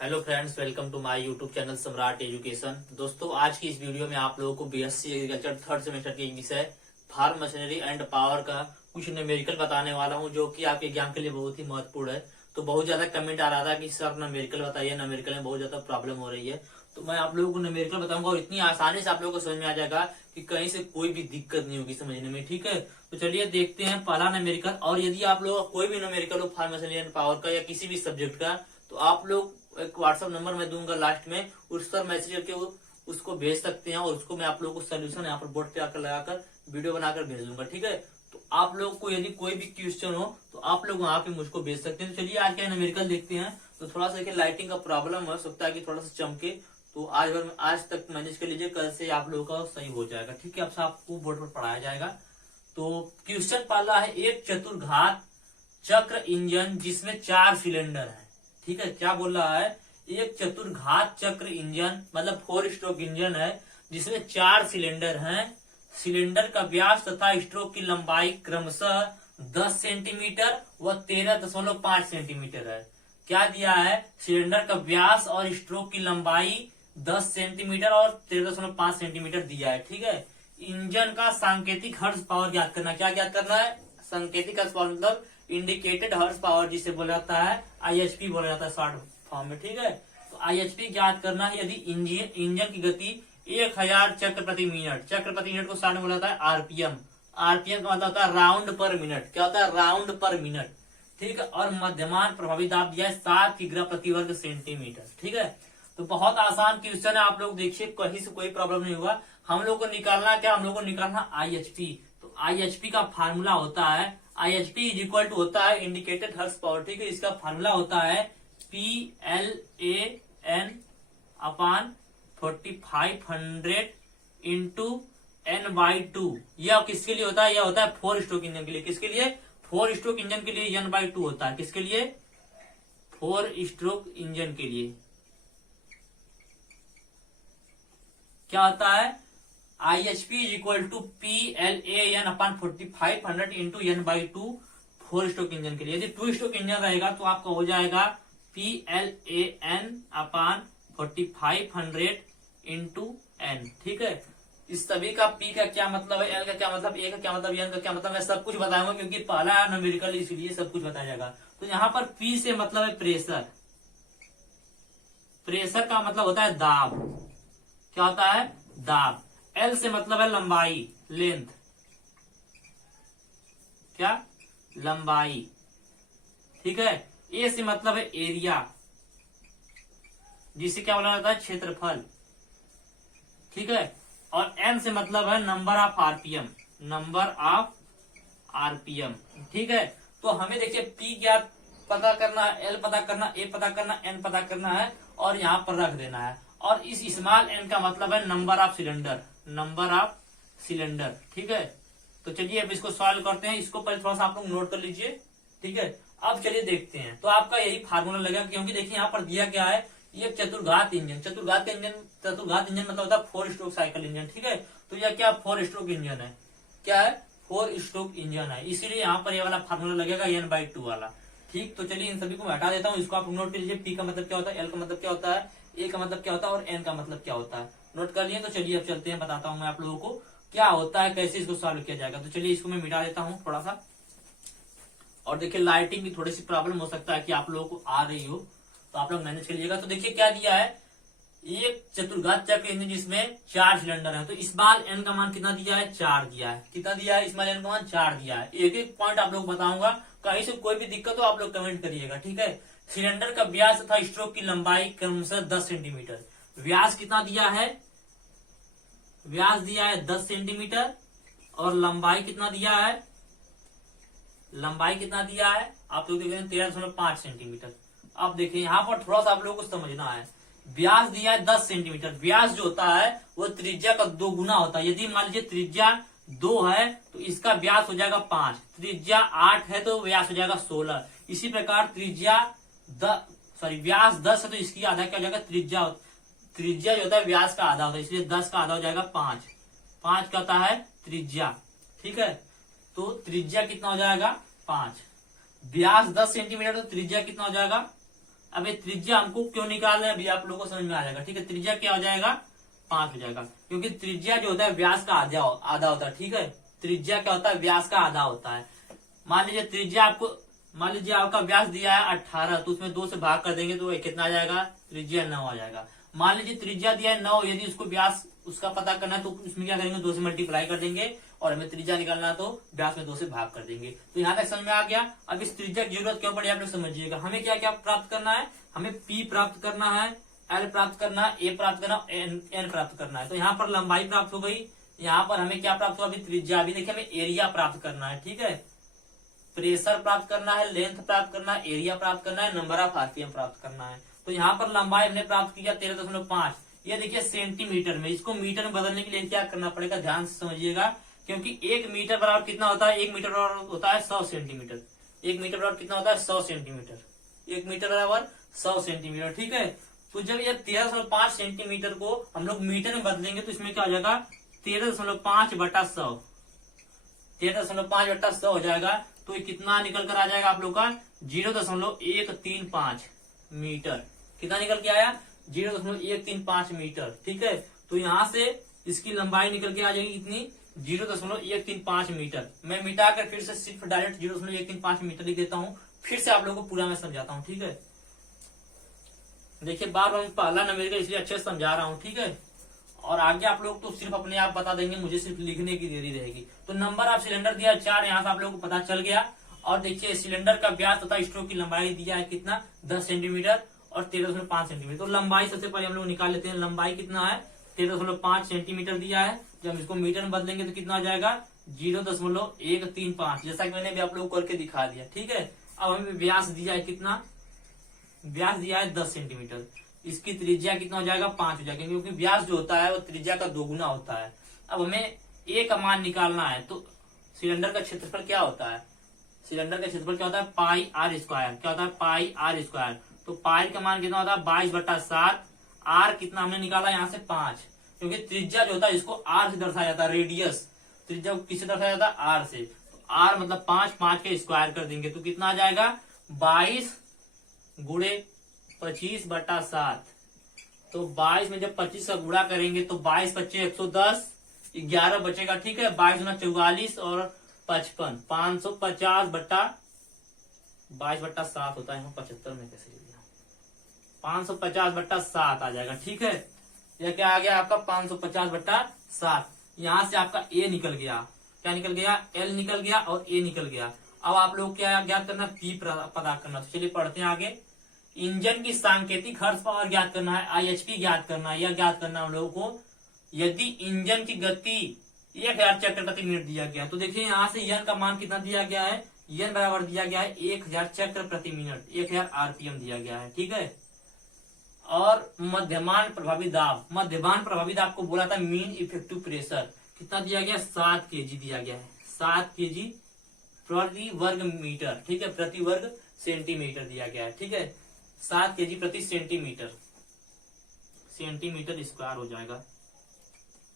Hello friends, welcome to my YouTube channel Samrat education. दोस्तों, आज की इस वीडियो में आप लोगों को बीएससी एग्रीकल्चर थर्ड सेमेस्टर के विषय फार्म मशीनरी एंड पावर का कुछ न्यूमेरिकल बताने वाला हूं, जो कि आपके एग्जाम के लिए बहुत ही महत्वपूर्ण है। तो बहुत ज्यादा कमेंट आ रहा था कि सर न्यूमेरिकल बताइए, न्यूमेरिकल में बहुत ज्यादा प्रॉब्लम हो रही है। तो मैं आप लोगों को न्यूमेरिकल बताऊंगा और इतनी आसानी से आप लोगों को समझ में आ जाएगा कि कहीं से कोई भी दिक्कत नहीं होगी समझने में। ठीक है, तो चलिए देखते हैं पहला न्यूमेरिकल। और यदि आप लोगों का कोई भी न्यूमेरिकल हो फार्म मशीनरी एंड पावर का या किसी भी सब्जेक्ट का, तो आप लोग एक व्हाट्सएप नंबर मैं दूंगा लास्ट में, उस पर मैसेज करके उसको भेज सकते हैं और उसको मैं आप लोगों को सोल्यूशन यहाँ पर बोर्ड पे आकर लगाकर वीडियो बनाकर भेज दूंगा। ठीक है, तो आप लोग को यदि कोई भी क्वेश्चन हो तो आप लोग वहां पे मुझको भेज सकते हैं। तो चलिए आज क्या न्यूमेरिकल देखते हैं। तो थोड़ा सा देखिए, लाइटिंग का प्रॉब्लम हो सकता है कि थोड़ा सा चमके, तो आज तक मैनेज कर लीजिए, कल से आप लोगों का सही हो जाएगा। ठीक है, अब से आपको बोर्ड पर पढ़ाया जाएगा। तो क्वेश्चन पहला है, एक चतुर्घात चक्र इंजन जिसमें 4 सिलेंडर है। ठीक है, क्या बोल रहा है, एक चतुर्घात चक्र इंजन मतलब 4 स्ट्रोक इंजन है जिसमें 4 सिलेंडर हैं। सिलेंडर का व्यास तथा स्ट्रोक की लंबाई क्रमशः 10 सेंटीमीटर व 13.5 सेंटीमीटर है। क्या दिया है, सिलेंडर का व्यास और स्ट्रोक की लंबाई 10 सेंटीमीटर और 13.5 सेंटीमीटर दिया है। ठीक है, इंजन का सांकेतिक हॉर्स पावर ज्ञात करना। क्या ज्ञात करना है, सांकेतिक हॉर्स पावर मतलब इंडिकेटेड हॉर्स पावर जिसे बोला जाता है, आईएचपी बोला जाता है शॉर्ट फॉर्म में। ठीक है, तो आईएचपी ज्ञात करना है। यदि इंजन की गति 1000 चक्र प्रति मिनट, चक्र प्रति मिनट को शॉर्ट में बोला जाता है आरपीएम। आरपीएम का मतलब होता है राउंड पर मिनट। क्या होता है, राउंड पर मिनट। ठीक है, और मध्यमान प्रभावी दाब दिया है 7 किग्रा प्रति वर्ग सेंटीमीटर। ठीक है, तो बहुत आसान क्वेश्चन है, आप लोग देखिए कहीं से कोई प्रॉब्लम नहीं होगा। हम लोग को निकालना क्या, हम लोग को निकालना आईएचपी। तो आईएचपी का फार्मूला होता है, आईएचपी इज इक्वल टू होता है इंडिकेटेड हॉर्स पावर। ठीक है, इसका फार्मूला होता है PLAN अपान 4500 इंटू N/2। यह किसके लिए होता है, यह होता है 4 स्ट्रोक इंजन के लिए। किसके लिए, 4 स्ट्रोक इंजन के लिए N/2 होता है। किसके लिए, 4 स्ट्रोक इंजन के लिए क्या होता है, IHP is equal to PLAN अपान 4500 इंटू N/2 4 स्ट्रोक इंजन के लिए। यदि 2 स्ट्रोक इंजन रहेगा तो आपका हो जाएगा PLAN अपान 4500 इंटू N। ठीक है, इस सभी का P का क्या मतलब है, L का क्या मतलब, A का क्या मतलब, N का क्या मतलब, मैं सब कुछ बताऊंगा क्योंकि पहला न्यूमेरिकल इसलिए सब कुछ बताया जाएगा। तो यहाँ पर P से मतलब है प्रेशर। प्रेशर का मतलब होता है दाब। क्या होता है, दाब। L से मतलब है लंबाई, लेंथ। क्या, लंबाई। ठीक है, A से मतलब है एरिया, जिसे क्या बोला जाता है, क्षेत्रफल। ठीक है, और N से मतलब है number of RPM, number of RPM. ठीक है, तो हमें देखिए P क्या पता करना है, L पता करना, A पता करना, N पता करना है और यहाँ पर रख देना है। और इस स्मॉल n का मतलब है number of cylinder, number of cylinder. ठीक है, तो चलिए अब इसको सॉल्व करते हैं। इसको पहले थोड़ा सा आप लोग नोट कर लीजिए। ठीक है, अब चलिए देखते हैं। तो आपका यही फार्मूला लगेगा, क्योंकि देखिए यहाँ पर दिया क्या है, ये चतुर्घात इंजन। चतुर्घात इंजन मतलब होता है 4 स्ट्रोक साइकिल इंजन। ठीक है, तो यह क्या 4 स्ट्रोक इंजन है, क्या है 4 स्ट्रोक इंजन है, इसीलिए यहाँ पर ये वाला फार्मूला लगेगा N/2 वाला। ठीक, तो चलिए इन सभी को मैं हटा देता हूँ। इसको आप नोट कर लीजिए, P का मतलब क्या होता है, L का मतलब क्या होता है, A का मतलब क्या होता है और N का मतलब क्या होता है। नोट कर लिए, तो चलिए अब चलते हैं, बताता हूँ मैं आप लोगों को क्या होता है, कैसे इसको सॉल्व किया जाएगा। तो चलिए इसको मैं मिटा देता हूँ थोड़ा सा। और देखिए लाइटिंग की थोड़ी सी प्रॉब्लम हो सकता है कि आप लोगों को आ रही हो, तो आप लोग मैनेज कर लीजिएगा। तो देखिए क्या दिया है, एक चतुर्घात चक्र इंजन जिसमें 4 सिलेंडर है। तो इस बार N का मान कितना दिया है, 4 दिया है। कितना दिया है, इस बार N का मान 4 दिया है। एक एक पॉइंट आप लोग बताऊंगा, कहीं से कोई भी दिक्कत हो आप लोग कमेंट करिएगा। ठीक है, सिलेंडर का व्यास तथा स्ट्रोक की लंबाई क्रमशः 10 सेंटीमीटर। व्यास कितना दिया है, व्यास दिया है 10 सेंटीमीटर और लंबाई कितना दिया है, लंबाई कितना दिया है, आप लोग देख रहे हैं 13.5 सेंटीमीटर। अब देखिए यहाँ पर थोड़ा सा आप लोगों को समझना है, व्यास दिया है 10 सेंटीमीटर। व्यास जो होता है वो त्रिज्या का 2 गुना होता है। यदि मान लीजिए त्रिज्या 2 है तो इसका व्यास हो जाएगा 5, त्रिज्या 8 है तो व्यास हो जाएगा 16। इसी प्रकार त्रिज्या व्यास 10 है तो इसकी आधा क्या हो जाएगा, त्रिज्या जो होता है व्यास का आधा होता है, इसलिए 10 का आधा हो जाएगा 5। 5 का होता है त्रिज्या। ठीक है, तो त्रिज्या कितना हो जाएगा 5। व्यास 10 सेंटीमीटर तो त्रिज्या कितना हो जाएगा, अब ये त्रिज्या हमको क्यों निकालना है अभी आप लोगों को समझ में आ जाएगा। ठीक है, त्रिज्या क्या हो जाएगा 5 हो जाएगा, क्योंकि त्रिज्या जो होता है व्यास का आधा होता है। ठीक है, त्रिज्या क्या होता है व्यास का आधा होता है। मान लीजिए आपका व्यास दिया है 18, तो उसमें 2 से भाग कर देंगे तो कितना आ जाएगा, त्रिज्या 9 आ जाएगा। मान लीजिए त्रिज्या दिया है 9, यदि उसको व्यास उसका पता करना है तो उसमें क्या करेंगे 2 से मल्टीप्लाई कर देंगे, और हमें त्रिज्या निकालना है तो व्यास में 2 से भाग कर देंगे। तो यहाँ तक समझ में आ गया। अब इस त्रिज्या की जरूरत क्यों पड़ी आप लोग समझिएगा। हमें क्या क्या प्राप्त करना है, हमें P प्राप्त करना है, L प्राप्त करना है, A प्राप्त करना है, N प्राप्त करना है। तो यहाँ पर लंबाई प्राप्त हो गई, यहाँ पर हमें क्या प्राप्त हुआ, अभी त्रिज्या। अभी देखिए हमें एरिया प्राप्त करना है। ठीक है, प्रेशर प्राप्त करना है, लेंथ प्राप्त करना है, एरिया प्राप्त करना है, नंबर ऑफ आरपीएम प्राप्त करना है। तो यहाँ पर लंबाई हमने प्राप्त किया 13.5, ये देखिए सेंटीमीटर में। इसको मीटर में बदलने के लिए क्या करना पड़ेगा, ध्यान से समझिएगा, क्योंकि 1 मीटर बराबर कितना होता है, 1 मीटर बराबर होता है 100 सेंटीमीटर। 1 मीटर बराबर कितना होता है 100 सेंटीमीटर। 1 मीटर बराबर 100 सेंटीमीटर। ठीक है, तो जब ये 13.5 सेंटीमीटर को हम लोग मीटर में बदलेंगे तो इसमें क्या हो जाएगा 13.5/100। 13.5/100 हो जाएगा। तो ये कितना निकल कर आ जाएगा आप लोग का 0.135 मीटर। कितना निकल के आया 0.135 मीटर। ठीक है, तो यहाँ से इसकी लंबाई निकल के आ जाएगी कितनी 0.135 मीटर। मैं मिटा कर फिर से सिर्फ डायरेक्ट 0.135 मीटर लिख देता हूँ, फिर से आप लोगों को पूरा मैं समझाता हूँ। ठीक है, देखिए बार बार पहला नंबर का इसलिए अच्छे से समझा रहा हूँ। ठीक है, और आगे आप लोग तो सिर्फ अपने आप बता देंगे, मुझे सिर्फ लिखने की देरी रहेगी। तो नंबर ऑफ सिलेंडर दिया 4, यहाँ से आप लोगों को पता चल गया। और देखिए सिलेंडर का व्यास तथा स्ट्रोक की लंबाई दिया है कितना 10 सेंटीमीटर और 13.5 सेंटीमीटर। तो लंबाई सबसे पहले हम लोग निकाल लेते हैं। लंबाई कितना है 13.5 सेंटीमीटर दिया है। जब हम इसको मीटर में बदलेंगे तो कितना हो जाएगा 0.135, जैसा कि मैंने भी आप लोग करके दिखा दिया। ठीक है, अब हमें व्यास दिया है कितना, व्यास दिया है 10 सेंटीमीटर। इसकी त्रिज्या कितना हो जाएगा 5 हो जाएगा, क्योंकि व्यास जो होता है वो त्रिज्या का 2 गुना होता है। अब हमें ए का मान निकालना है, तो सिलेंडर का क्षेत्रफल क्या होता है, सिलेंडर का क्षेत्रफल क्या होता है पाई आर स्क्वायर। क्या होता है पाई आर स्क्वायर। तो पाई का मान कितना होता है 22/7। आर कितना हमने निकाला यहाँ से 5, क्योंकि त्रिज्या जो होता है इसको आर से दर्शाया जाता है। रेडियस त्रिज्या को किससे दर्शाया जाता है आर से। तो आर मतलब 5 के स्क्वायर कर देंगे तो कितना आ जाएगा 22 × 25/7। तो 22 में जब 25 का गुणा करेंगे तो 22 × 5 = 110, 11 बचेगा। ठीक है, 22 × 44 और 55, 550/22/7 होता है। 75 में कैसे लिख दिया 550/7 आ जाएगा। ठीक है, यह क्या आ गया आपका 550/7। यहाँ से आपका ए निकल गया, क्या निकल गया एल निकल गया और ए निकल गया। अब आप लोग क्या ज्ञात करना पी पता करना। तो चलिए पढ़ते हैं आगे। इंजन की सांकेतिक हॉर्स पावर ज्ञात करना है, आईएचपी ज्ञात करना है। यह ज्ञात करना हम लोगों को यदि इंजन की गति 1000 चक्र प्रति मिनट दिया गया। तो देखिए यहाँ से यन का मान कितना दिया गया है, यन बराबर दिया गया है 1000 चक्र प्रति मिनट, 1000 आरपीएम दिया गया है। ठीक है, और मध्यमान प्रभावी दाब, मध्यमान प्रभावी दाब को बोला था मीन इफेक्टिव प्रेशर, कितना दिया गया 7 kg दिया गया है। 7 kg प्रति वर्ग मीटर। ठीक है, प्रति वर्ग सेंटीमीटर दिया गया है। ठीक है, 7 kg प्रति सेंटीमीटर, सेंटीमीटर स्क्वायर हो जाएगा।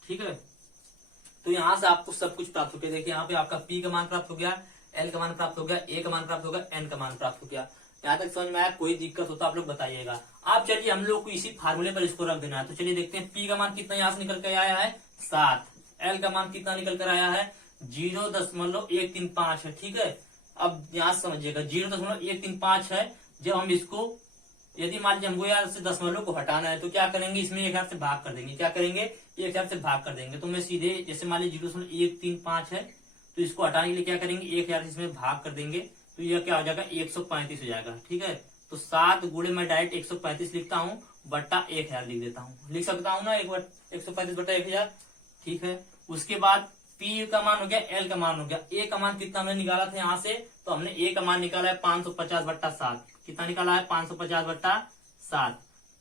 ठीक है, तो यहाँ से आपको सब कुछ प्राप्त हो गया। देखिए यहाँ पे आपका P का मान प्राप्त हो गया, L का मान प्राप्त हो गया, A का मान प्राप्त हो गया, N का मान प्राप्त हो गया। यहाँ तक समझ में आया, कोई दिक्कत होता आप लोग बताइएगा। आप चलिए हम लोग को इसी फार्मूले पर इसको रख देना है। तो चलिए देखते हैं P का मान कितना यहाँ से निकल कर आया है 7, L का मान कितना निकल कर आया है 0.135 है। ठीक है, अब यहाँ से समझिएगा 0.135 है। जब हम इसको यदि मान लीजिए हमको यहाँ से दशमलव को हटाना है तो क्या करेंगे, इसमें 1000 से भाग कर देंगे। क्या करेंगे 1000 से भाग कर देंगे। तो मैं सीधे जैसे मान लीजिए 0.135 है तो इसको हटाने के लिए क्या करेंगे 1000 से इसमें भाग कर देंगे तो यह क्या हो जाएगा 135 हो जाएगा। ठीक है, तो 7 गुणे मैं डायरेक्ट 135 लिखता हूँ बट्टा 1000 लिख देता हूँ, लिख सकता हूँ ना एक बार 135 बट्टा 1000। ठीक है, उसके बाद P का मान हो गया, L का मान हो गया, A का मान कितना हमने निकाला था यहाँ से, तो हमने A का मान निकाला है 550/7। कितना निकाला है 550/7।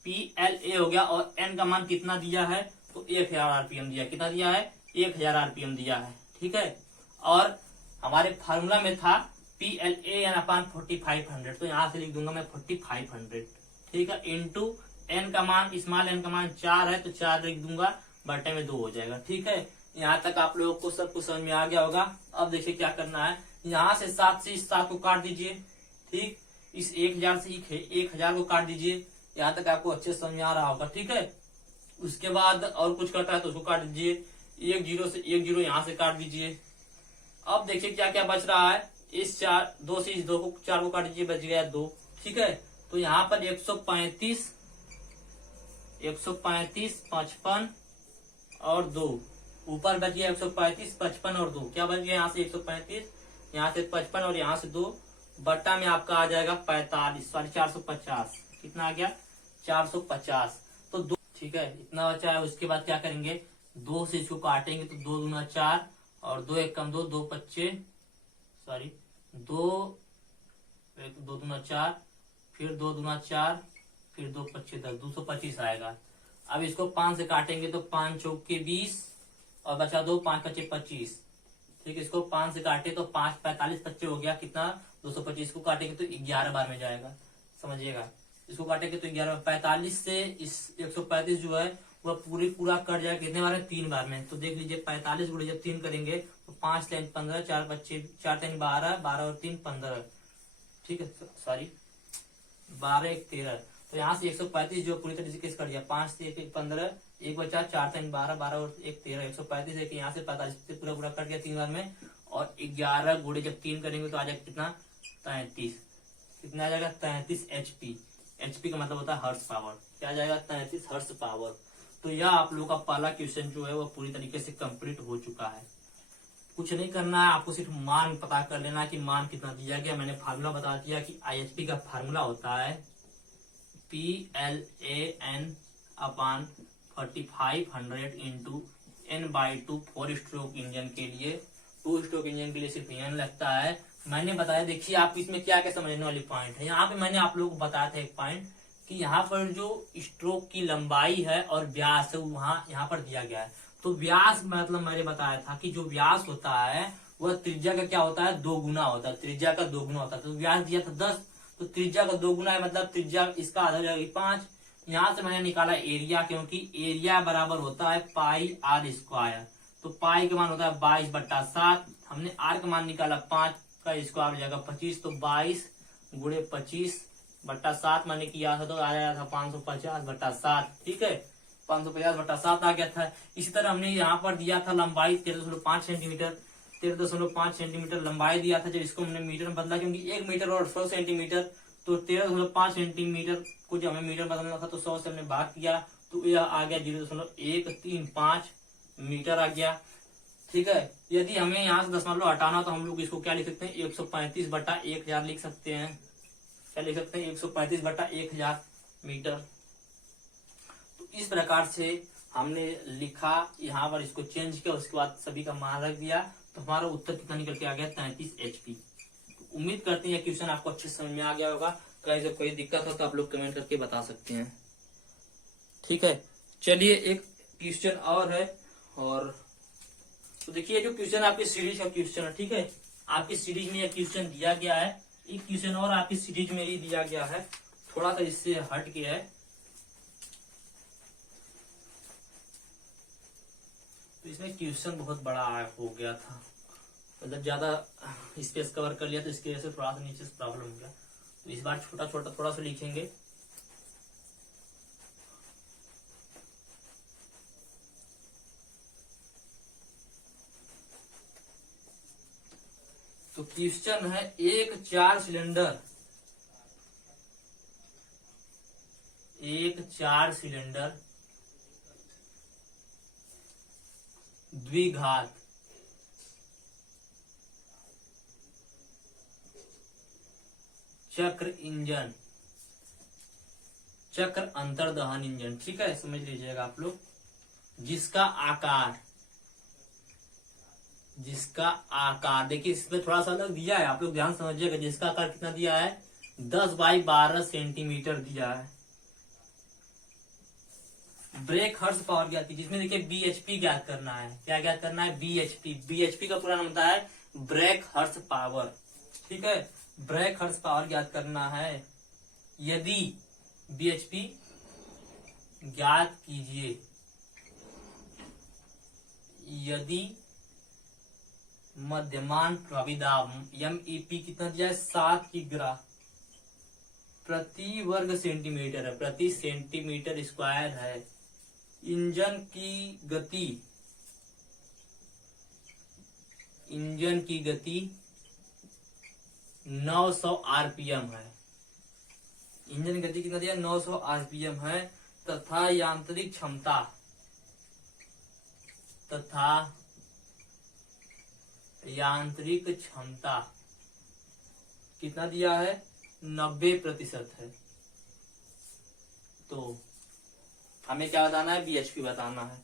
PLA हो गया और N का मान कितना दिया है तो 1000 आरपीएम दिया। कितना दिया है 1000 आरपीएम दिया है। ठीक है, और हमारे फार्मूला में था PLA/4500, तो यहाँ से लिख दूंगा मैं 4500। ठीक है, इंटू N का मान, स्मॉल n का मान 4 है तो 4 लिख दूंगा, बटे में 2 हो जाएगा। ठीक है, यहाँ तक आप लोगों को सब कुछ समझ में आ गया होगा। अब देखिए क्या करना है, यहाँ से 7 से इस 7 को काट दीजिए। ठीक, इस 1000 से 1000 को काट दीजिए। यहाँ तक आपको अच्छे से समझ में आ रहा होगा, ठीक है। उसके बाद और कुछ कटा है तो उसको काट दीजिए। 10 से 10 यहाँ से काट दीजिए। अब देखिए क्या क्या बच रहा है। इस 2 से इस 2 को 4 को काट दीजिए, बच गया 2, ठीक है। तो यहाँ पर 135, 55 और 2, ऊपर बच गया 135, 55 और 2। क्या बच गया यहाँ से 135, यहाँ से 55 और यहाँ से 2, बट्टा में आपका आ जाएगा 45, सॉरी 450। कितना आ गया 450। तो 2, ठीक है, इतना बचा है। उसके बाद क्या करेंगे, 2 से इसको काटेंगे तो 2 दूना 4 और 2 एक कम 2, 2 पच्चे, सॉरी 2 दूना 4, फिर 2 दूना 4, फिर 2 पच्चे 10, 225 आएगा। अब इसको 5 से काटेंगे तो 5 चौके 20 और बचा 2, 5 पच्चे 25, ठीक है। इसको 5 से काटे तो 5 45 पच्चे हो गया कितना 225 को काटेंगे तो 11 बार में जाएगा, समझिएगा। इसको काटेंगे तो 11, 45 से इस 135 जो है वह पूरा कट जाएगा कितने बार में, 3 बार में। तो देख लीजिए 45 गुणे जब 3 करेंगे तो 5 3 15, 4 बच्चे 4 3 12, 12 और 3 15, ठीक है, सॉरी 12 1 13। तो यहाँ से 135 जो पूरी तरीके से कट गया, 5 से 1 15, 1 बचा 4 3 12, 12 और 1 13, 135 है कि यहाँ से 45 से पूरा कट गया 3 बार में। और 11 गुणे जब 3 करेंगे तो आ जाएगा कितना 33। कितना आ जाएगा 33 HP। HP का मतलब होता है हर्स पावर। क्या आ जाएगा 33 हर्स पावर। तो यह आप लोगों का पहला क्वेश्चन जो है वो पूरी तरीके से कंप्लीट हो चुका है। कुछ नहीं करना है, आपको सिर्फ मान पता कर लेना कि मान कितना दिया गया। मैंने फार्मूला बता दिया कि IHP का फार्मूला होता है PLAN/4500 into N/2 4 stroke engine के लिए। 2 स्ट्रोक इंजन के लिए सिर्फ N लगता है। मैंने बताया, देखिए आप इसमें क्या क्या समझने वाली पॉइंट है। यहाँ पे मैंने आप लोगों को बताया था एक पॉइंट कि यहाँ पर जो स्ट्रोक की लंबाई है और व्यास है वहां यहाँ पर दिया गया है। तो व्यास मतलब मैंने बताया था कि जो व्यास होता है वह त्रिज्या का क्या होता है 2 गुना होता है, त्रिज्या का 2 गुना होता है। तो व्यास दिया था 10, तो त्रिज्या का 2 गुना है, मतलब त्रिज्या इसका आधा हो जाएगा 5। यहाँ से मैंने निकाला एरिया, क्योंकि एरिया बराबर होता है पाई R स्क्वायर। तो पाई का मान होता है 22/7। हमने R का मान निकाला 5 का स्क्वायर हो जाएगा 25। तो 22 गुणे 25/7 मैंने किया था तो आ गया था 550/7, ठीक है, 550/7 आ गया था। इसी तरह हमने यहाँ पर दिया था लंबाई 13.5 सेंटीमीटर, 13.5 सेंटीमीटर लंबाई दिया था। जब इसको हमने मीटर में बदला, क्योंकि 1 मीटर और 100 सेंटीमीटर, तो 13.5 सेंटीमीटर को जब हमें मीटर बदलना था तो 100 से हमने भाग किया तो यह आ गया 0.135 मीटर आ गया, ठीक है। यदि हमें यहाँ से दशमलव हटाना तो हम लोग इसको क्या लिख सकते हैं 135/1000 लिख सकते हैं। क्या लिख सकते हैं 135/1000 मीटर। तो इस प्रकार से हमने लिखा, यहाँ पर इसको चेंज किया, उसके बाद सभी का मान रख दिया, तो हमारा उत्तर कितना निकल के आ गया 33 HP। तो उम्मीद करते हैं क्वेश्चन आपको अच्छे समझ में आ गया होगा। कहीं से कोई दिक्कत हो तो आप लोग कमेंट करके बता सकते हैं, ठीक है। चलिए एक क्वेश्चन और है, और तो देखिए जो क्वेश्चन आपकी सीरीज का क्वेश्चन है, ठीक है, आपकी सीरीज में यह क्वेश्चन दिया गया है। एक क्वेश्चन और आपकी सीरीज में ही दिया गया है, थोड़ा सा इससे हट के है। तो इसमें क्वेश्चन बहुत बड़ा हो गया था, मतलब ज्यादा स्पेस कवर कर लिया तो इसकी वजह से थोड़ा सा नीचे से प्रॉब्लम हो गया। तो इस बार छोटा छोटा थोड़ा सा लिखेंगे। तो क्वेश्चन है एक 4 सिलेंडर द्विघात चक्र इंजन, चक्र अंतर्दहन इंजन, ठीक है, समझ लीजिएगा आप लोग, जिसका आकार देखिए इसमें थोड़ा सा अलग दिया है, आप लोग ध्यान समझिएगा। जिसका आकार कितना दिया है 10/12 सेंटीमीटर दिया है। ब्रेक हर्स पावर ज्ञात की, जिसमें देखिए BHP ज्ञात करना है। क्या ज्ञात करना है BHP का पूरा नाम होता है ब्रेक हर्स पावर, ठीक है, ब्रेक हर्स पावर ज्ञात करना है। यदि BHP ज्ञात कीजिए, यदि मध्यमान प्रभावी दाब MEP कितना दिया है 7 किग्रा, प्रति वर्ग सेंटीमीटर है, प्रति सेंटीमीटर स्क्वायर है। इंजन की गति 900 आरपीएम है। इंजन की गति कितना दिया? 900 आरपीएम है। तथा यांत्रिक क्षमता कितना दिया है? 90% है। तो हमें क्या बताना है? बीएचपी बताना है।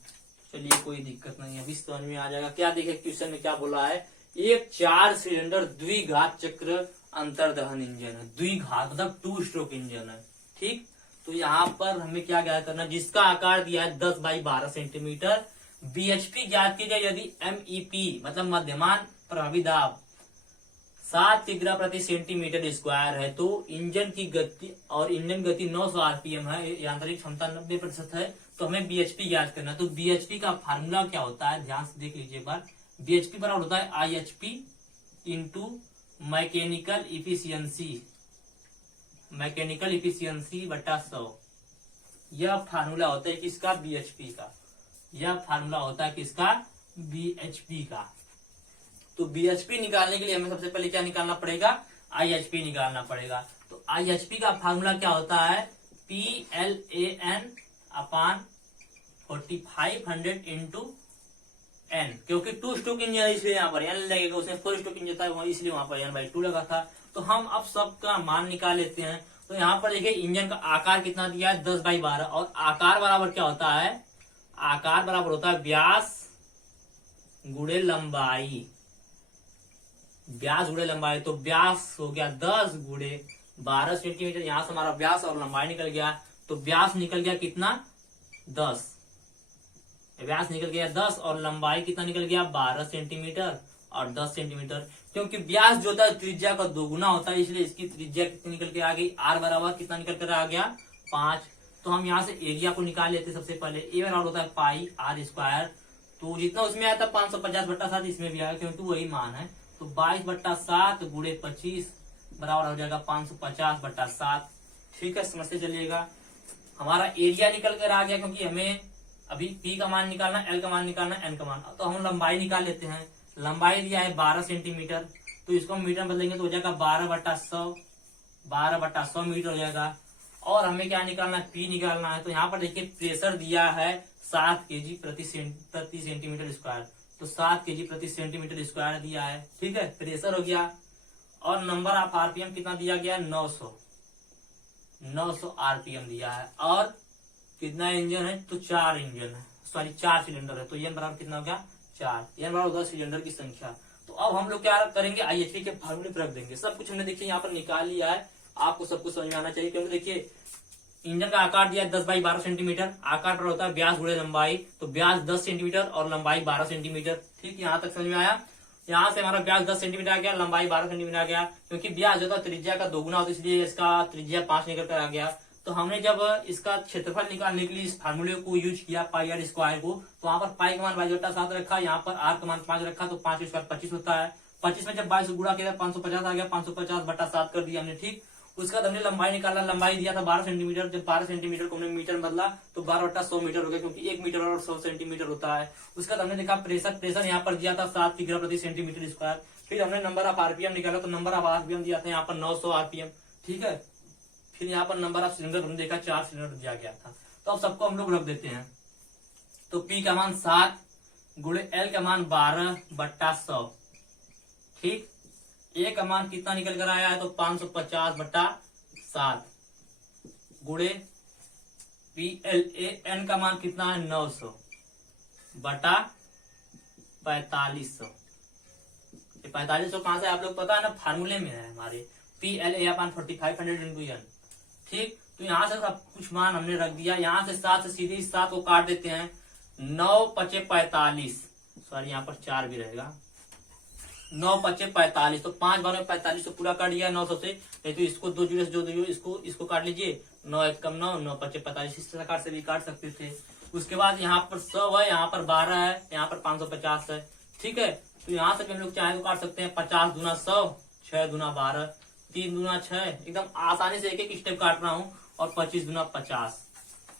चलिए कोई दिक्कत नहीं है, अभी समझ में आ जाएगा। क्या देखे क्वेश्चन में क्या बोला है? एक 4 सिलेंडर द्विघात चक्र अंतर्दहन इंजन है। द्विघात मतलब 2 स्ट्रोक इंजन है। ठीक, तो यहाँ पर हमें क्या ज्ञात करना, जिसका आकार दिया है 10 बाई 12 सेंटीमीटर। बीएचपी ज्ञात की जाए यदि एमईपी मतलब मध्यमान प्रभावी दाब 7 किग्रा प्रति सेंटीमीटर स्क्वायर है, तो इंजन की गति और इंजन गति 900 आरपीएम है, यांत्रिक क्षमता 90% है, तो हमें बीएचपी ज्ञात करना। तो बीएचपी का फार्मूला क्या होता है? ध्यान से देख लीजिए एक बार। बीएचपी बराबर होता है आईएचपी इंटू मैकेनिकल इफिशियंसी बटा 100। यह फार्मूला होता है किसका? बीएचपी का। यह फार्मूला होता है किसका? बीएचपी का। तो बीएचपी निकालने के लिए हमें सबसे पहले क्या निकालना पड़ेगा? आईएचपी निकालना पड़ेगा। तो आईएचपी का फार्मूला क्या होता है? PLAN अपान 4500 इंटू N, क्योंकि 2 स्ट्रोक इंजन है इसलिए यहाँ पर N लगेगा। उसने 4 स्ट्रोक इंजन था इसलिए वहां पर N/2 लगा था। तो हम अब सबका मान निकाल लेते हैं। तो यहाँ पर देखिए इंजन का आकार कितना दिया है? 10 बाई 12। और आकार बराबर क्या होता है? आकार बराबर होता है व्यास गुणे लंबाई। व्यास गुणे लंबाई, तो व्यास हो गया 10 गुणे 12 सेंटीमीटर। यहां से हमारा व्यास और लंबाई निकल गया। तो व्यास निकल गया कितना? 10। व्यास निकल गया 10 और लंबाई कितना निकल गया? 12 सेंटीमीटर और 10 सेंटीमीटर। क्योंकि व्यास जो होता है त्रिज्या का 2 गुना होता है, इसलिए इसकी त्रिज्या कितनी निकल के आ गई? R बराबर कितना निकल कर आ गया? 5। तो हम यहाँ से एरिया को निकाल लेते सबसे पहले। ए बराबर होता है पाई R स्क्वायर। तो जितना उसमें आया था 550/7 इसमें भी आया, क्योंकि वही मान है। तो 22/7 गुणे 25 बराबर हो जाएगा 550/7। ठीक है, समझते चलिएगा। हमारा एरिया निकल कर आ गया, क्योंकि हमें अभी P का मान निकालना, L का मान निकालना, N का मान। तो हम लंबाई निकाल लेते हैं। लंबाई दिया है 12 सेंटीमीटर, तो इसको हम मीटर में बदलेंगे तो हो जाएगा 12/100 मीटर हो जाएगा। और हमें क्या निकालना है? P निकालना है। तो यहाँ पर देखिए प्रेशर दिया है 7 kg प्रति सेंटीमीटर स्क्वायर। तो 7 kg प्रति सेंटीमीटर स्क्वायर दिया है। ठीक है, प्रेशर हो गया। और नंबर ऑफ आरपीएम कितना दिया गया? 900 आरपीएम दिया है। और कितना इंजन है? तो 4 इंजन है, सॉरी 4 सिलेंडर है। तो एन बराबर कितना हो गया? 4। एन बराबर होगा सिलेंडर की संख्या। तो अब हम लोग क्या करेंगे? आईएचपी के फार्मूले पर रख देंगे। सब कुछ हमने देखिए यहाँ पर निकाल लिया है। आपको सब कुछ समझ में आना चाहिए, क्योंकि देखिए इंजन का आकार दिया है 10 बाई 12 सेंटीमीटर। आकार पर होता है व्यास गुणे लंबाई। तो व्यास 10 सेंटीमीटर और लंबाई 12 सेंटीमीटर। ठीक, यहाँ तक समझ में आया। यहाँ से हमारा व्यास 10 सेंटीमीटर आ गया, लंबाई 12 सेंटीमीटर आ गया। क्योंकि व्यास जो था त्रिज्या का 2 गुना होता है, इसलिए इसका त्रिज्या 5 निकल कर आ गया। तो हमने जब इसका क्षेत्रफल निकालने के लिए इस फार्मूले को यूज किया पाई R स्क्वायर को, तो वहां पर पाई का मान 22/7 रखा, यहाँ पर R का मान 5 रखा। तो 5 स्क्वायर 25 होता है। 25 में जब 22 गुणा किया 550 आ गया, 550/7 कर दिया हमने। ठीक, उसका हमने लंबाई निकाला। लंबाई दिया था 12 सेंटीमीटर। जब 12 सेंटीमीटर को हमने मीटर में बदला तो 12/100 मीटर हो गया, क्योंकि 1 मीटर और 100 सेंटीमीटर होता है। उसका हमने देखा प्रेशर यहाँ पर दिया था 7 किग्रा प्रति सेंटीमीटर स्क्वायर। फिर हमने नंबर ऑफ आरपीएम निकाला। तो नंबर ऑफ आरपीएम दिया था यहाँ पर 900 आरपीएम। ठीक है, फिर यहाँ पर नंबर ऑफ सिलेंडर हमने देखा 4 सिलेंडर दिया गया था। तो अब सबको हम लोग रख देते हैं। तो P का मान 7 गुणे L का मान 12/100। ठीक, A का मान कितना निकल कर आया है? तो 550/7 गुणे PLAN का मान कितना है? 900/4500। 4500 कहां से आप लोग पता है ना? फार्मूले में है हमारे, PLA/4500 इंटू N। ठीक, तो यहाँ से सब कुछ मान हमने रख दिया। यहाँ से 7 से सीधे इस 7 को काट देते हैं। 9×5=45, सॉरी यहाँ पर 4 भी रहेगा। 9×5=45, तो 5 बार में 45 तो पूरा काट दिया 900 से। नहीं तो इसको 2 जीरो से जो इसको काट लीजिए। 9 1 कम 9, 9×5=45। इस प्रकार से भी काट सकते थे। उसके बाद यहाँ पर 100 है, यहाँ पर 12 है, यहाँ पर 550 है। ठीक है, तो यहाँ से भी हम लोग चाहे तो काट सकते हैं। 50 दूना 100, 6 दूना 12। 3 दूना 6, एकदम आसानी से एक एक स्टेप काट रहा हूँ। और 25 दूना 50।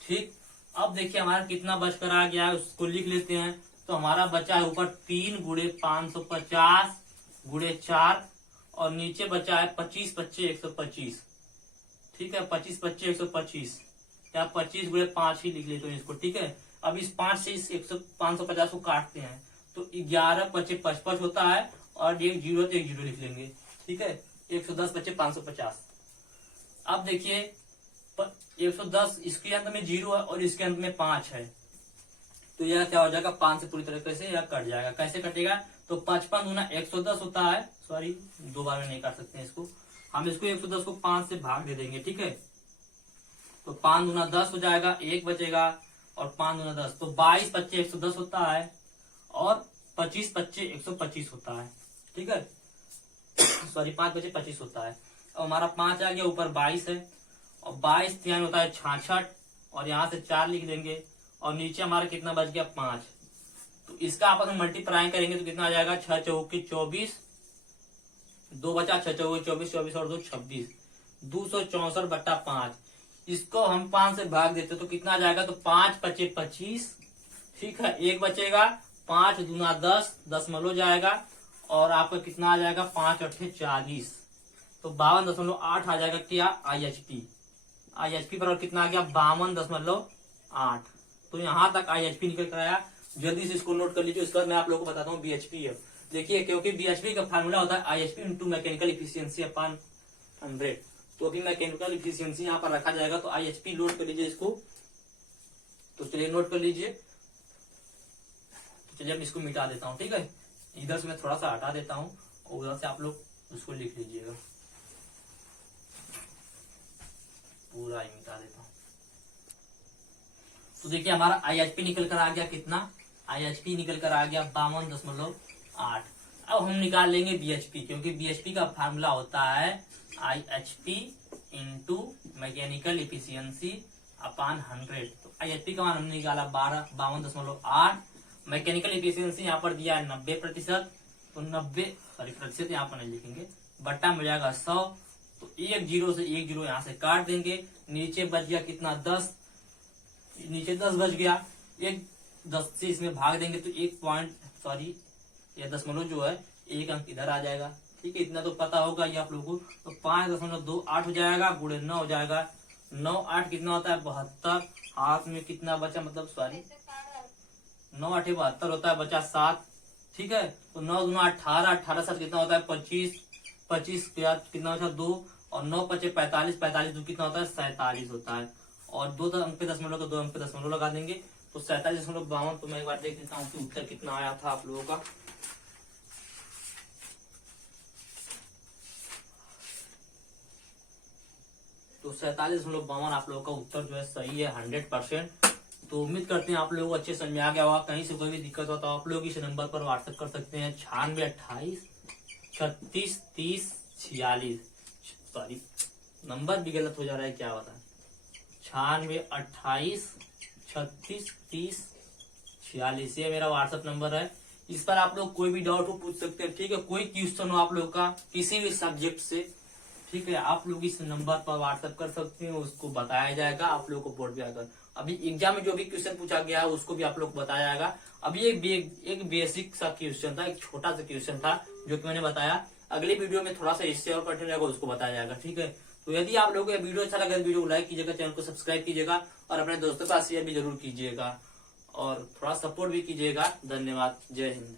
ठीक, अब देखिए हमारा कितना बचकर आ गया है, उसको लिख लेते हैं। तो हमारा बचा है ऊपर 3 गुणे 550 गुणे 4, और नीचे बचा है 25 25 125। ठीक है, 25 25 125, या 25 गुणे 5 ही लिख लेते हैं इसको। ठीक है, अब इस 5 से इस 550 को काटते हैं तो 11 25 55 होता है, और एक जीरो तो एक जीरो लिख लेंगे। ठीक है, 110 बचे 550। अब देखिए 110 इसके अंत में 0 है और इसके अंत में 5 है, तो यह क्या हो जाएगा, 5 से पूरी तरीके से यह कट जाएगा। कैसे कटेगा, तो 55 दूना 110 होता है, सॉरी 2 बार में नहीं काट सकते हैं इसको, हम इसको 110 को 5 से भाग दे देंगे। ठीक है, तो 5 दूना 10 हो जाएगा, 1 बचेगा, और 5 दूना 10, तो 22 25 110 होता है, और 25 25 125 होता है। ठीक है, सॉरी 5 25 25 होता है। अब हमारा 5 आ गया, ऊपर 22 है, और 22 ध्यान होता है 66, और यहाँ से 4 लिख देंगे, और नीचे हमारा कितना बच गया 5। तो इसका आपस में मल्टीप्लाई करेंगे तो कितना आ जाएगा, 6 चौके 24, 2 बचा, 6 चौके 24, 24 और 2 26, 264 बट्टा 5। इसको हम 5 से भाग देते तो कितना आ जाएगा, तो 5 25 25। ठीक है, 1 बचेगा, 5 दूना 10 दशमलव जाएगा, और आपका कितना आ जाएगा, 5 8 40, तो 52.8 आ जाएगा क्या, IHP। IHP पर और कितना आ गया, 52.8। तो यहाँ तक IHP निकल कर आया। जल्दी से इसको नोट कर लीजिए, उसके बाद मैं आप लोगों को बताता हूँ BHP है। देखिए, क्योंकि BHP का फार्मूला होता है IHP into mechanical efficiency upon 100। तो अभी मैकेनिकल इफिशियंसी यहाँ पर रखा जाएगा, तो IHP नोट कर लीजिए इसको। तो चलिए नोट कर लीजिए। तो चलिए अब इसको मिटा देता हूँ। ठीक है, इधर से मैं थोड़ा सा हटा देता हूँ, और उधर से आप लोग उसको लिख लीजिएगा, पूरा ही मिटा देता हूँ। तो देखिए हमारा IHP निकल कर आ गया कितना, IHP निकल कर आ गया 52.8। अब हम निकाल लेंगे BHP, क्योंकि BHP का फार्मूला होता है IHP into mechanical efficiency upon 100। तो IHP का मान हमने निकाला 52.8। मैकेनिकल इफिशियंसी यहाँ पर दिया है 90%, तो 90 सॉरी प्रतिशत यहाँ पर नहीं लिखेंगे, बट्टा में जाएगा 100। तो 1 0 से 1 0 यहाँ से काट देंगे, नीचे बच गया कितना 10, नीचे 10 बच गया, 10 से इसमें भाग देंगे तो 1 पॉइंट सॉरी यह दशमलव जो है 1 अंक इधर आ जाएगा। ठीक है, इतना तो पता होगा ये आप लोगों को। तो 5.28 हो जाएगा, गुणे 9 हो जाएगा, 9 8 कितना होता है 72। हाथ में कितना बचा, मतलब सॉरी 9 8 72 होता है, बचा 7। ठीक है, तो 9 दूना 18, 18 7 कितना होता है 25, 25 के बाद कितना बचा 2, और 9 5 45, 45 2 कितना होता है 47 होता है, और 2 अंक पे दशमलव तो 2 अंक पे दशमलव लगा देंगे, तो 47.52। तो मैं एक बार देख लेता हूँ कि उत्तर कितना आया था आप लोगों का। तो 47.52 आप लोगों का उत्तर जो है सही है 100%। तो उम्मीद करते हैं आप लोगों को अच्छे समझ में आ गया होगा। कहीं से कोई भी दिक्कत हो तो आप लोग इस नंबर पर व्हाट्सएप कर सकते हैं, 96 28 36 30 46। सॉरी नंबर भी गलत हो जा रहा है, क्या बता, 96 28 36 30 46, ये मेरा व्हाट्सएप नंबर है। इस पर आप लोग कोई भी डाउट हो पूछ सकते हैं। ठीक है, कोई क्वेश्चन हो आप लोग का किसी भी सब्जेक्ट से, ठीक है, आप लोग इस नंबर पर व्हाट्सएप कर सकते हैं, उसको बताया जाएगा आप लोग को बोर्ड पे आकर। अभी एग्जाम में जो भी क्वेश्चन पूछा गया है उसको भी आप लोग को बताया जाएगा। अभी एक बेसिक सा क्वेश्चन था, एक छोटा सा क्वेश्चन था जो कि मैंने बताया। अगले वीडियो में थोड़ा सा इससे और कठिन रहेगा, उसको बताया जाएगा। ठीक है, तो यदि आप लोगों को वीडियो अच्छा लगा, वीडियो को लाइक कीजिएगा, चैनल को सब्सक्राइब कीजिएगा, और अपने दोस्तों के पास शेयर भी जरूर कीजिएगा, और थोड़ा सपोर्ट भी कीजिएगा। धन्यवाद, जय हिंद।